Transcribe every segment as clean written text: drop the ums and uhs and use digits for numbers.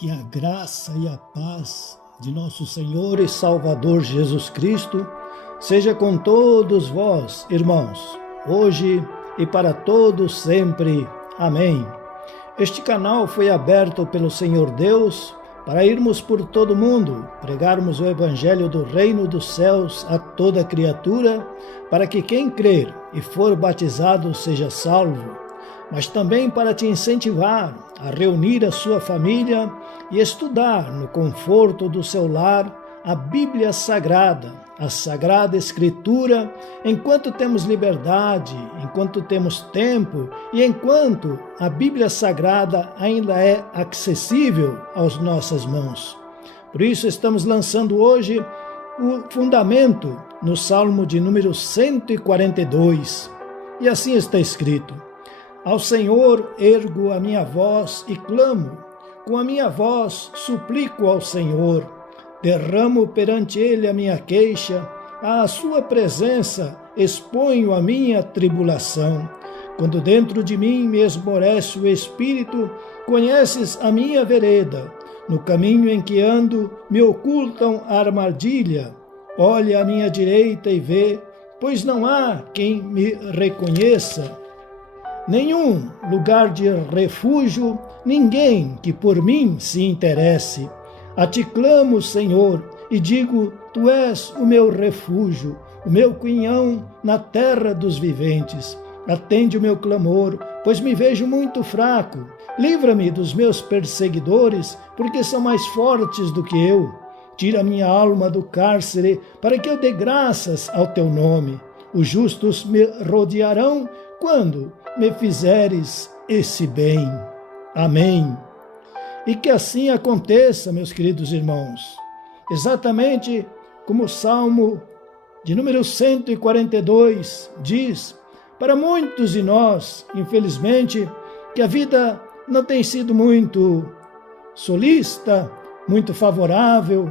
Que a graça e a paz de nosso Senhor e Salvador Jesus Cristo seja com todos vós, irmãos, hoje e para todos sempre. Amém. Este canal foi aberto pelo Senhor Deus para irmos por todo o mundo, pregarmos o Evangelho do Reino dos Céus a toda criatura, para que quem crer e for batizado seja salvo, mas também para te incentivar a reunir a sua família e estudar no conforto do seu lar a Bíblia Sagrada, a Sagrada Escritura, enquanto temos liberdade, enquanto temos tempo e enquanto a Bíblia Sagrada ainda é acessível às nossas mãos. Por isso estamos lançando hoje o fundamento no Salmo de número 142, e assim está escrito: Ao Senhor ergo a minha voz e clamo, com a minha voz suplico ao Senhor, derramo perante Ele a minha queixa, à sua presença exponho a minha tribulação. Quando dentro de mim me esmorece o espírito, conheces a minha vereda, no caminho em que ando me ocultam a armadilha. Olha à minha direita e vê, pois não há quem me reconheça. Nenhum lugar de refúgio, ninguém que por mim se interesse. A ti clamo, Senhor, e digo, tu és o meu refúgio, o meu quinhão na terra dos viventes. Atende o meu clamor, pois me vejo muito fraco. Livra-me dos meus perseguidores, porque são mais fortes do que eu. Tira minha alma do cárcere, para que eu dê graças ao teu nome. Os justos me rodearão quando me fizeres esse bem. Amém. E que assim aconteça, meus queridos irmãos, exatamente como o Salmo de número 142 diz, para muitos de nós, infelizmente, que a vida não tem sido muito solícita, muito favorável,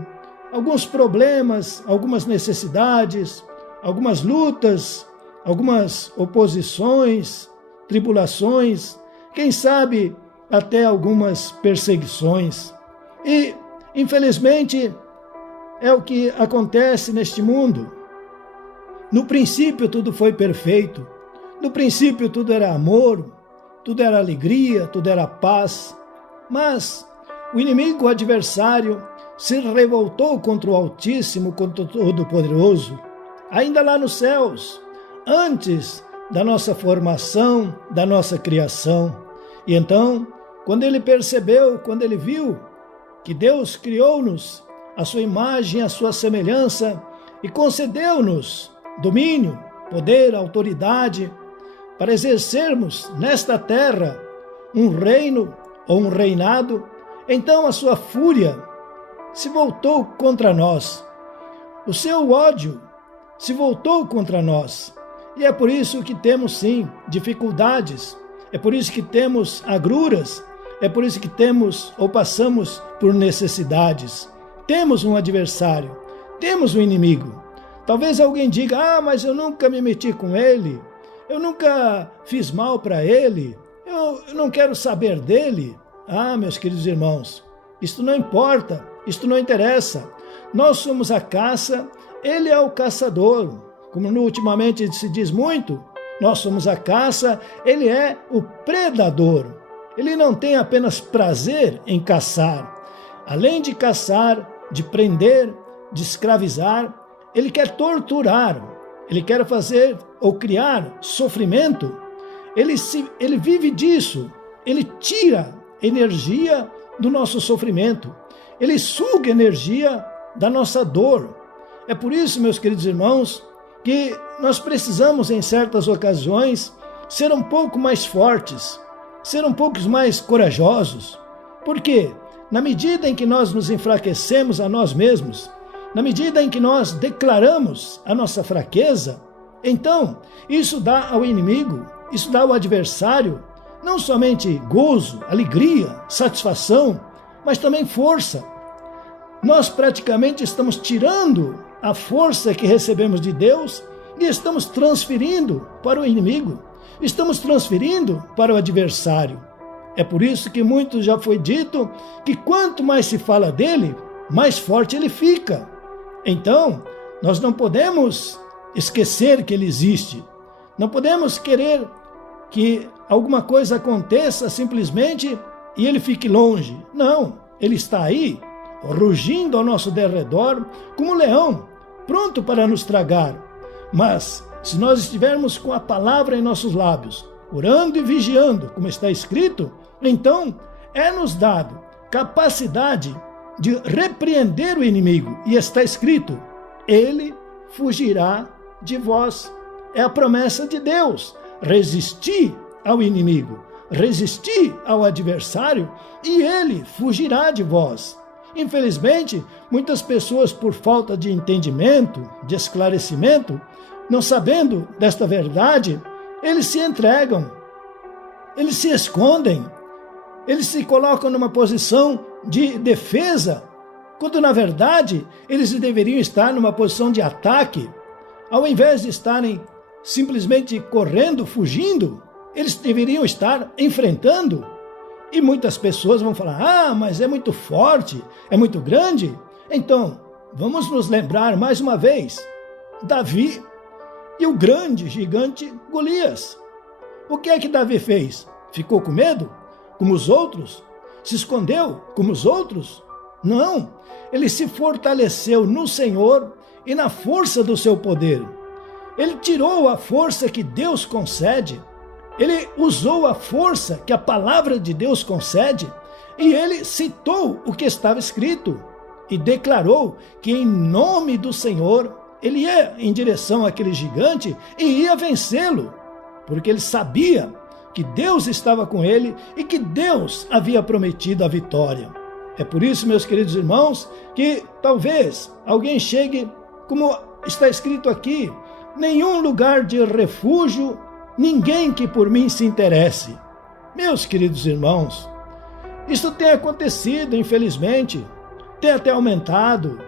alguns problemas, algumas necessidades, algumas lutas, algumas oposições, tribulações, quem sabe até algumas perseguições. E, infelizmente, é o que acontece neste mundo. No princípio tudo foi perfeito, no princípio tudo era amor, tudo era alegria, tudo era paz, mas o inimigo, o adversário, se revoltou contra o Altíssimo, contra o Todo-Poderoso, ainda lá nos céus, antes da nossa formação, da nossa criação. E então, quando ele percebeu, quando ele viu que Deus criou-nos a sua imagem, a sua semelhança e concedeu-nos domínio, poder, autoridade para exercermos nesta terra um reino ou um reinado, então a sua fúria se voltou contra nós. O seu ódio se voltou contra nós. E é por isso que temos, sim, dificuldades. É por isso que temos agruras. É por isso que temos ou passamos por necessidades. Temos um adversário. Temos um inimigo. Talvez alguém diga, mas eu nunca me meti com ele. Eu nunca fiz mal para ele. Eu não quero saber dele. Meus queridos irmãos, isto não importa. Isto não interessa. Nós somos a caça, ele é o caçador. Como ultimamente se diz muito, nós somos a caça, ele é o predador. Ele não tem apenas prazer em caçar. Além de caçar, de prender, de escravizar, ele quer torturar, ele quer fazer ou criar sofrimento. Ele vive disso, ele tira energia do nosso sofrimento, ele suga energia da nossa dor. É por isso, meus queridos irmãos, que nós precisamos, em certas ocasiões, ser um pouco mais fortes, ser um pouco mais corajosos. Porque, na medida em que nós nos enfraquecemos a nós mesmos, na medida em que nós declaramos a nossa fraqueza, então isso dá ao inimigo, isso dá ao adversário, não somente gozo, alegria, satisfação, mas também força. Nós praticamente estamos tirando a força que recebemos de Deus e estamos transferindo para o inimigo, estamos transferindo para o adversário. É por isso que muito já foi dito que quanto mais se fala dele, mais forte ele fica. Então, nós não podemos esquecer que ele existe. Não podemos querer que alguma coisa aconteça simplesmente e ele fique longe. Não, ele está aí, rugindo ao nosso derredor como um leão, pronto para nos tragar. Mas, se nós estivermos com a palavra em nossos lábios, orando e vigiando, como está escrito, então é-nos dado capacidade de repreender o inimigo. E está escrito, ele fugirá de vós. É a promessa de Deus. Resistir ao inimigo, resistir ao adversário, e ele fugirá de vós. Infelizmente, muitas pessoas, por falta de entendimento, de esclarecimento, não sabendo desta verdade, eles se entregam, eles se escondem, eles se colocam numa posição de defesa, quando na verdade eles deveriam estar numa posição de ataque. Ao invés de estarem simplesmente correndo, fugindo, eles deveriam estar enfrentando. E muitas pessoas vão falar, mas é muito forte, é muito grande. Então, vamos nos lembrar mais uma vez, Davi e o grande gigante Golias. O que é que Davi fez? Ficou com medo, como os outros? Se escondeu, como os outros? Não, ele se fortaleceu no Senhor e na força do seu poder. Ele tirou a força que Deus concede, ele usou a força que a palavra de Deus concede, e ele citou o que estava escrito e declarou que em nome do Senhor ele ia em direção àquele gigante e ia vencê-lo, porque ele sabia que Deus estava com ele e que Deus havia prometido a vitória. É por isso, meus queridos irmãos, que talvez alguém chegue, como está escrito aqui, nenhum lugar de refúgio, ninguém que por mim se interesse. Meus queridos irmãos, isso tem acontecido, infelizmente, tem até aumentado.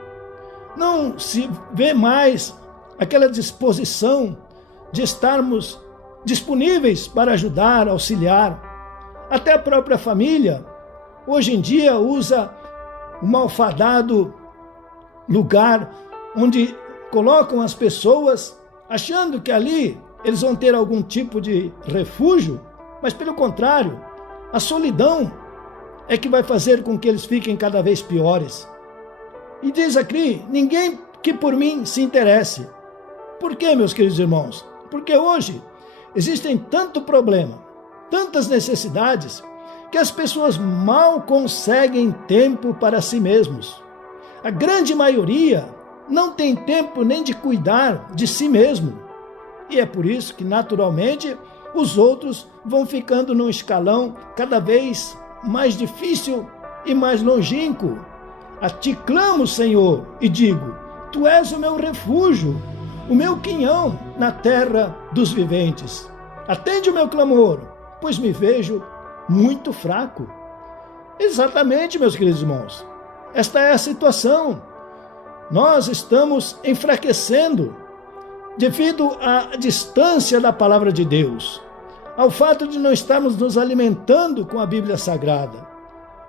Não se vê mais aquela disposição de estarmos disponíveis para ajudar, auxiliar. Até a própria família, hoje em dia, usa o malfadado lugar onde colocam as pessoas achando que ali eles vão ter algum tipo de refúgio, mas pelo contrário, a solidão é que vai fazer com que eles fiquem cada vez piores. E diz aqui, ninguém que por mim se interesse. Por quê, meus queridos irmãos? Porque hoje existem tanto problema, tantas necessidades, que as pessoas mal conseguem tempo para si mesmos. A grande maioria não tem tempo nem de cuidar de si mesmo. E é por isso que, naturalmente, os outros vão ficando num escalão cada vez mais difícil e mais longínquo. A ti clamo, Senhor, e digo, tu és o meu refúgio, o meu quinhão na terra dos viventes. Atende o meu clamor, pois me vejo muito fraco. Exatamente, meus queridos irmãos. Esta é a situação. Nós estamos enfraquecendo devido à distância da palavra de Deus, ao fato de não estarmos nos alimentando com a Bíblia Sagrada.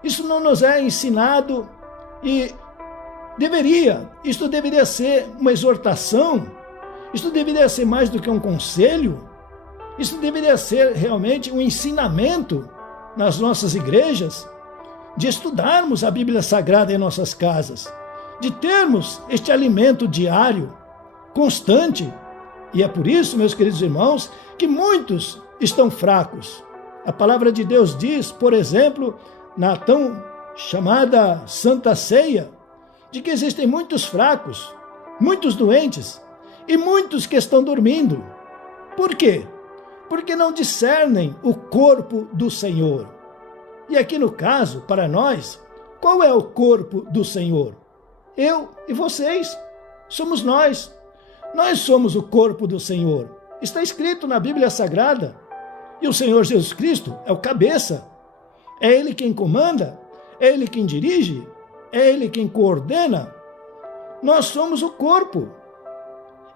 Isso não nos é ensinado e isto deveria ser uma exortação, isto deveria ser mais do que um conselho, isso deveria ser realmente um ensinamento nas nossas igrejas, de estudarmos a Bíblia Sagrada em nossas casas, de termos este alimento diário, constante. E é por isso, meus queridos irmãos, que muitos estão fracos. A palavra de Deus diz, por exemplo, na tão chamada Santa Ceia, de que existem muitos fracos, muitos doentes e muitos que estão dormindo. Por quê? Porque não discernem o corpo do Senhor. E aqui no caso, para nós, qual é o corpo do Senhor? Eu e vocês, somos nós. Nós somos o corpo do Senhor. Está escrito na Bíblia Sagrada. E o Senhor Jesus Cristo é o cabeça. É Ele quem comanda, é Ele quem dirige, é Ele quem coordena. Nós somos o corpo.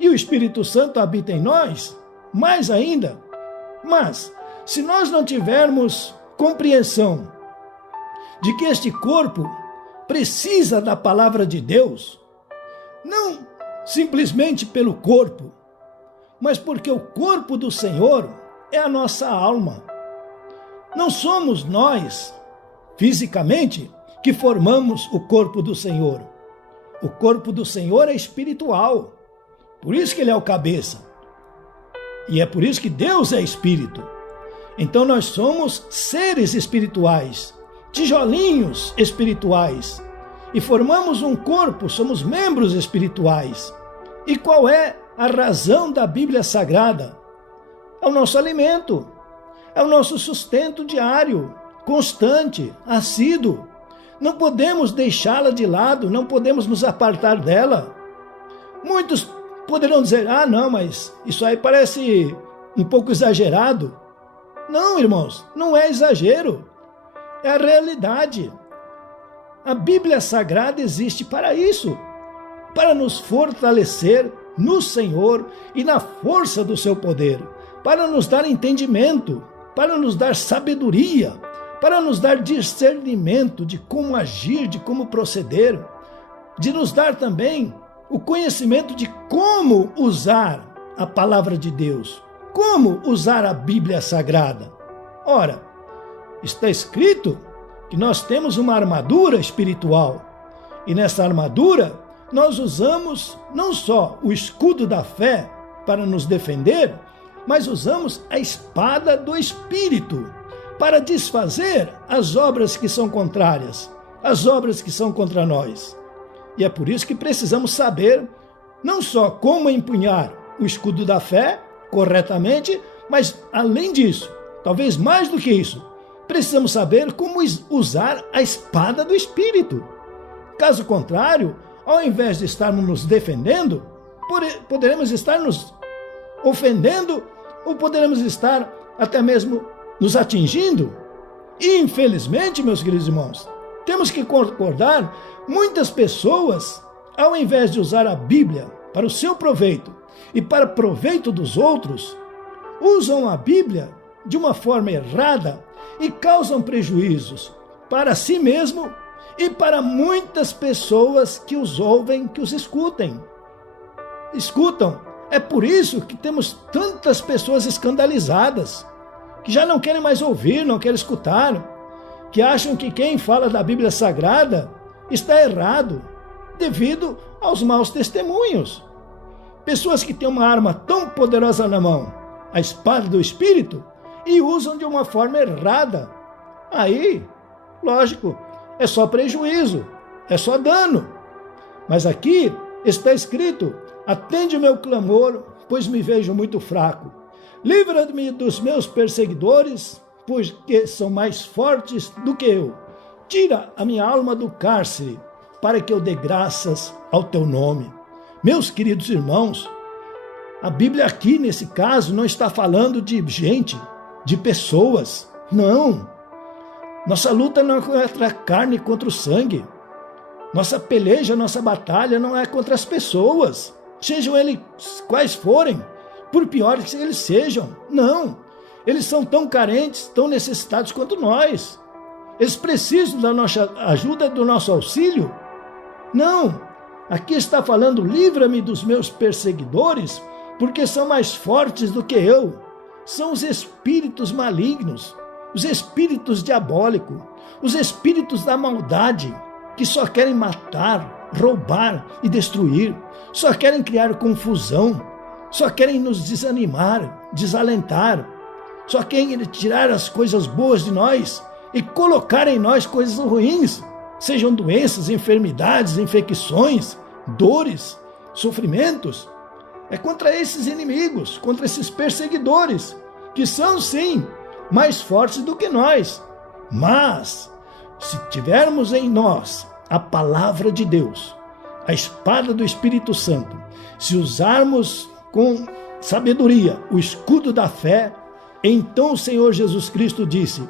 E o Espírito Santo habita em nós, mais ainda. Mas, se nós não tivermos compreensão de que este corpo precisa da palavra de Deus, não simplesmente pelo corpo, mas porque o corpo do Senhor é a nossa alma. Não somos nós, fisicamente, que formamos o corpo do Senhor. O corpo do Senhor é espiritual, por isso que ele é o cabeça. E é por isso que Deus é espírito. Então nós somos seres espirituais, tijolinhos espirituais, e formamos um corpo, somos membros espirituais. E qual é a razão da Bíblia Sagrada? É o nosso alimento, é o nosso sustento diário, constante, assíduo. Não podemos deixá-la de lado, não podemos nos apartar dela. Muitos poderão dizer, não, mas isso aí parece um pouco exagerado. Não, irmãos, não é exagero, é a realidade. A Bíblia Sagrada existe para isso, para nos fortalecer no Senhor e na força do seu poder, para nos dar entendimento, para nos dar sabedoria, para nos dar discernimento de como agir, de como proceder, de nos dar também o conhecimento de como usar a palavra de Deus, como usar a Bíblia Sagrada. Ora, está escrito que nós temos uma armadura espiritual, e nessa armadura nós usamos não só o escudo da fé para nos defender, mas usamos a espada do Espírito para desfazer as obras que são contrárias, as obras que são contra nós. E é por isso que precisamos saber não só como empunhar o escudo da fé corretamente, mas além disso, talvez mais do que isso, precisamos saber como usar a espada do Espírito. Caso contrário, ao invés de estarmos nos defendendo, poderemos estar nos ofendendo ou poderemos estar até mesmo nos atingindo. E, infelizmente, meus queridos irmãos, temos que concordar, muitas pessoas, ao invés de usar a Bíblia para o seu proveito e para proveito dos outros, usam a Bíblia de uma forma errada e causam prejuízos para si mesmo e para muitas pessoas que os ouvem, que os escutam. É por isso que temos tantas pessoas escandalizadas, que já não querem mais ouvir, não querem escutar, que acham que quem fala da Bíblia Sagrada está errado, devido aos maus testemunhos. Pessoas que têm uma arma tão poderosa na mão, a espada do Espírito, e usam de uma forma errada. Aí, lógico, é só prejuízo, é só dano. Mas aqui está escrito, atende o meu clamor, pois me vejo muito fraco. Livra-me dos meus perseguidores, porque são mais fortes do que eu. Tira a minha alma do cárcere, para que eu dê graças ao teu nome. Meus queridos irmãos, a Bíblia aqui, nesse caso, não está falando de gente, de pessoas. Não. Nossa luta não é contra a carne e contra o sangue. Nossa peleja, nossa batalha não é contra as pessoas, sejam eles quais forem, por piores que eles sejam. Não. Eles são tão carentes, tão necessitados quanto nós. Eles precisam da nossa ajuda, do nosso auxílio. Não. Aqui está falando, livra-me dos meus perseguidores, porque são mais fortes do que eu. São os espíritos malignos, os espíritos diabólicos, os espíritos da maldade, que só querem matar, roubar e destruir, só querem criar confusão, só querem nos desanimar, desalentar, só querem tirar as coisas boas de nós e colocar em nós coisas ruins, sejam doenças, enfermidades, infecções, dores, sofrimentos. É contra esses inimigos, contra esses perseguidores, que são sim mais fortes do que nós. Mas, se tivermos em nós a palavra de Deus, a espada do Espírito Santo, se usarmos com sabedoria o escudo da fé, então o Senhor Jesus Cristo disse: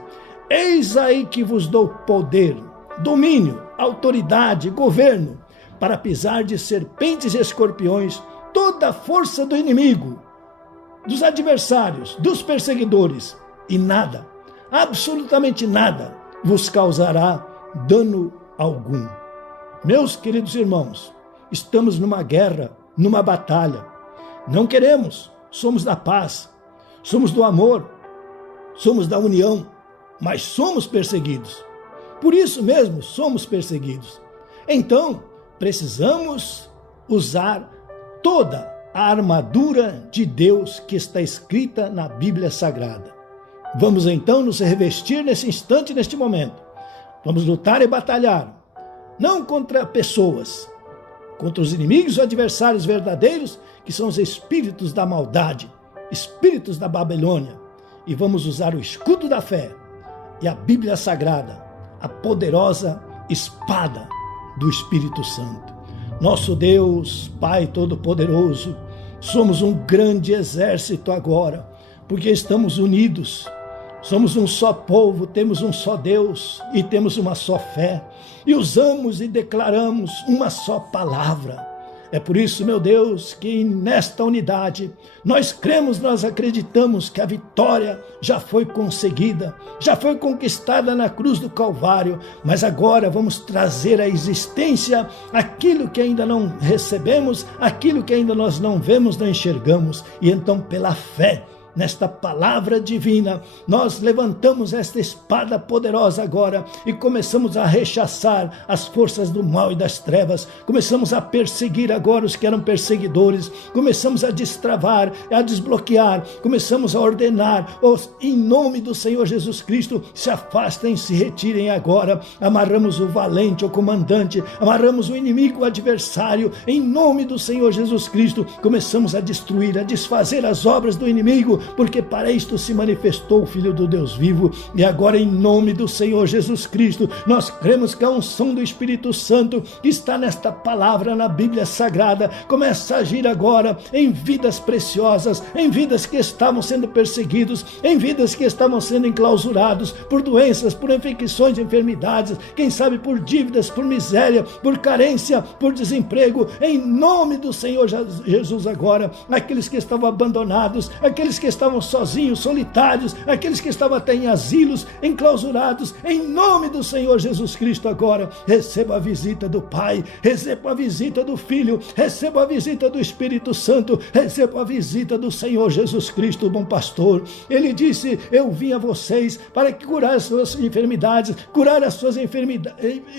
eis aí que vos dou poder, domínio, autoridade, governo, para pisar de serpentes e escorpiões toda a força do inimigo, dos adversários, dos perseguidores, e nada, absolutamente nada vos causará dano algum. Meus queridos irmãos, estamos numa guerra, numa batalha. Não queremos, somos da paz, somos do amor, somos da união, mas somos perseguidos. Por isso mesmo somos perseguidos. Então, precisamos usar toda a armadura de Deus que está escrita na Bíblia Sagrada. Vamos então nos revestir nesse instante, neste momento. Vamos lutar e batalhar, não contra pessoas, contra os inimigos e adversários verdadeiros, que são os espíritos da maldade, espíritos da Babilônia. E vamos usar o escudo da fé e a Bíblia Sagrada, a poderosa espada do Espírito Santo. Nosso Deus, Pai Todo-Poderoso, somos um grande exército agora, porque estamos unidos. Somos um só povo, temos um só Deus e temos uma só fé. E usamos e declaramos uma só palavra. É por isso, meu Deus, que nesta unidade nós cremos, nós acreditamos que a vitória já foi conseguida, já foi conquistada na cruz do Calvário, mas agora vamos trazer à existência aquilo que ainda não recebemos, aquilo que ainda nós não vemos, não enxergamos, e então pela fé, nesta palavra divina, nós levantamos esta espada poderosa agora e começamos a rechaçar as forças do mal e das trevas, começamos a perseguir agora os que eram perseguidores, começamos a destravar, a desbloquear, começamos a ordenar, em nome do Senhor Jesus Cristo, se afastem, se retirem agora, amarramos o valente, o comandante, amarramos o inimigo, o adversário, em nome do Senhor Jesus Cristo, começamos a destruir, a desfazer as obras do inimigo, porque para isto se manifestou o Filho do Deus vivo. E agora, em nome do Senhor Jesus Cristo, nós cremos que a unção do Espírito Santo que está nesta palavra na Bíblia Sagrada começa a agir agora em vidas preciosas, em vidas que estavam sendo perseguidos, em vidas que estavam sendo enclausurados por doenças, por infecções, enfermidades, quem sabe por dívidas, por miséria, por carência, por desemprego. Em nome do Senhor Jesus agora, aqueles que estavam abandonados, aqueles que estavam sozinhos, solitários, aqueles que estavam até em asilos, enclausurados, em nome do Senhor Jesus Cristo agora, receba a visita do Pai, receba a visita do Filho, receba a visita do Espírito Santo, receba a visita do Senhor Jesus Cristo, bom pastor. Ele disse, eu vim a vocês para curar as suas enfermidades, curar as suas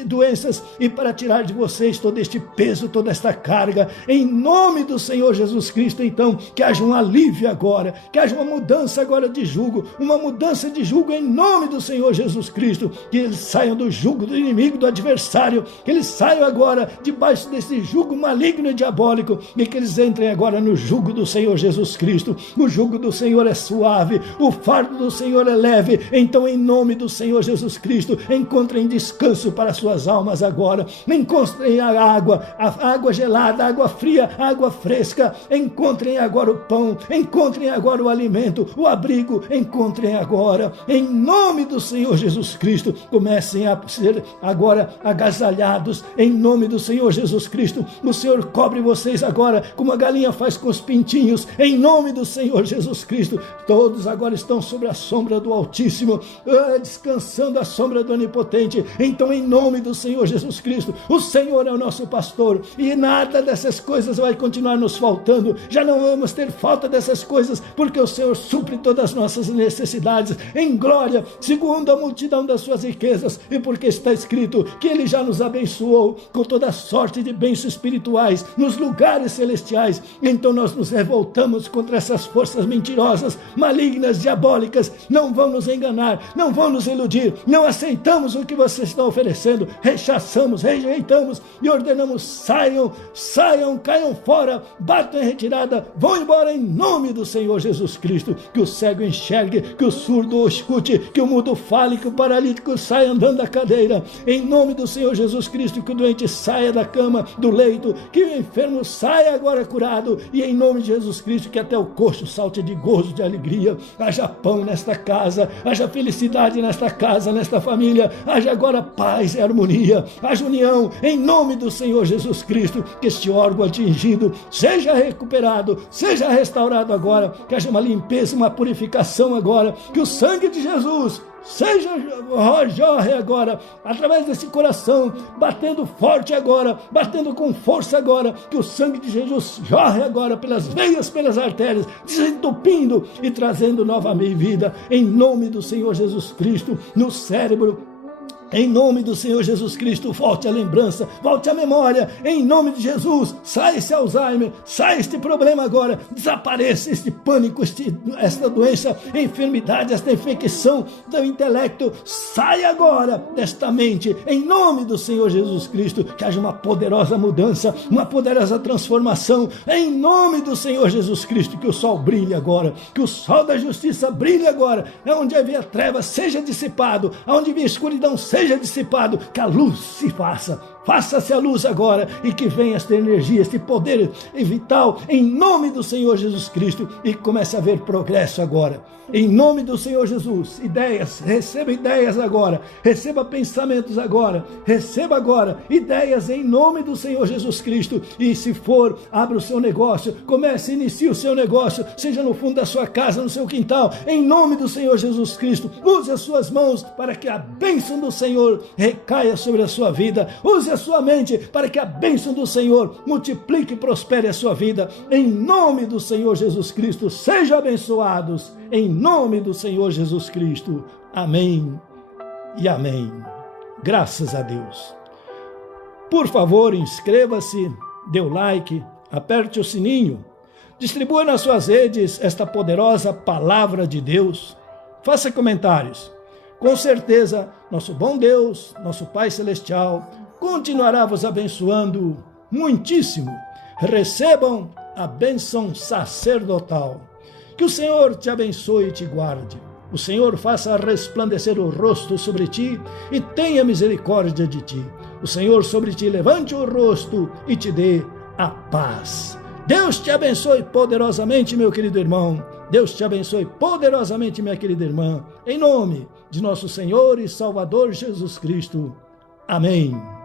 doenças e para tirar de vocês todo este peso, toda esta carga, em nome do Senhor Jesus Cristo. Então, que haja um alívio agora, que haja uma mudança agora de jugo, uma mudança de jugo em nome do Senhor Jesus Cristo, que eles saiam do jugo do inimigo, do adversário, que eles saiam agora debaixo desse jugo maligno e diabólico, e que eles entrem agora no jugo do Senhor Jesus Cristo. O jugo do Senhor é suave, o fardo do Senhor é leve. Então, em nome do Senhor Jesus Cristo, encontrem descanso para suas almas agora, encontrem a água gelada, a água fria, a água fresca, encontrem agora o pão, encontrem agora o alimento, o abrigo, encontrem agora, em nome do Senhor Jesus Cristo. Comecem a ser agora agasalhados, em nome do Senhor Jesus Cristo. O Senhor cobre vocês agora, como a galinha faz com os pintinhos, em nome do Senhor Jesus Cristo. Todos agora estão sobre a sombra do Altíssimo, descansando à sombra do Onipotente. Então, em nome do Senhor Jesus Cristo, o Senhor é o nosso pastor, e nada dessas coisas vai continuar nos faltando. Já não vamos ter falta dessas coisas, porque o Senhor supre todas as nossas necessidades em glória, segundo a multidão das suas riquezas, e porque está escrito que Ele já nos abençoou com toda sorte de bênçãos espirituais nos lugares celestiais. Então nós nos revoltamos contra essas forças mentirosas, malignas, diabólicas. Não vão nos enganar, não vão nos iludir, não aceitamos o que vocês estão oferecendo, rechaçamos, rejeitamos e ordenamos: saiam, saiam, caiam fora, batam em retirada, vão embora em nome do Senhor Jesus Cristo. Que o cego enxergue, que o surdo escute, que o mudo fale, que o paralítico saia andando da cadeira, em nome do Senhor Jesus Cristo. Que o doente saia da cama, do leito, que o enfermo saia agora curado, e em nome de Jesus Cristo, que até o coxo salte de gozo, de alegria. Haja pão nesta casa, haja felicidade nesta casa, nesta família, haja agora paz e harmonia, haja união, em nome do Senhor Jesus Cristo. Que este órgão atingido seja recuperado, seja restaurado agora, que haja uma limpeza, uma purificação agora, que o sangue de Jesus seja jorre agora, através desse coração, batendo forte agora, batendo com força agora, que o sangue de Jesus jorre agora pelas veias, pelas artérias, desentupindo e trazendo novamente vida, em nome do Senhor Jesus Cristo, no cérebro. Em nome do Senhor Jesus Cristo, volte a lembrança, volte a memória, em nome de Jesus, sai esse Alzheimer, sai este problema agora, desapareça este pânico, esta doença, enfermidade, esta infecção do intelecto, sai agora desta mente, em nome do Senhor Jesus Cristo, que haja uma poderosa mudança, uma poderosa transformação, em nome do Senhor Jesus Cristo, que o sol brilhe agora, que o sol da justiça brilhe agora, onde havia trevas seja dissipado, onde havia escuridão seja dissipado, que a luz se faça-se a luz agora, e que venha esta energia, este poder vital, em nome do Senhor Jesus Cristo, e comece a haver progresso agora, em nome do Senhor Jesus. Ideias, receba ideias agora, receba pensamentos agora, receba agora ideias em nome do Senhor Jesus Cristo, e se for, abra o seu negócio, comece, inicie o seu negócio, seja no fundo da sua casa, no seu quintal, em nome do Senhor Jesus Cristo, use as suas mãos para que a bênção do Senhor recaia sobre a sua vida, use a sua mente para que a bênção do Senhor multiplique e prospere a sua vida, em nome do Senhor Jesus Cristo. Sejam abençoados em nome do Senhor Jesus Cristo. Amém e amém. Graças a Deus. Por favor, inscreva-se, dê o like, aperte o sininho, distribua nas suas redes esta poderosa palavra de Deus, faça comentários. Com certeza, nosso bom Deus, nosso Pai Celestial, continuará vos abençoando muitíssimo. Recebam a bênção sacerdotal. Que o Senhor te abençoe e te guarde. O Senhor faça resplandecer o rosto sobre ti e tenha misericórdia de ti. O Senhor sobre ti levante o rosto e te dê a paz. Deus te abençoe poderosamente, meu querido irmão. Deus te abençoe poderosamente, minha querida irmã. Em nome de nosso Senhor e Salvador Jesus Cristo. Amém.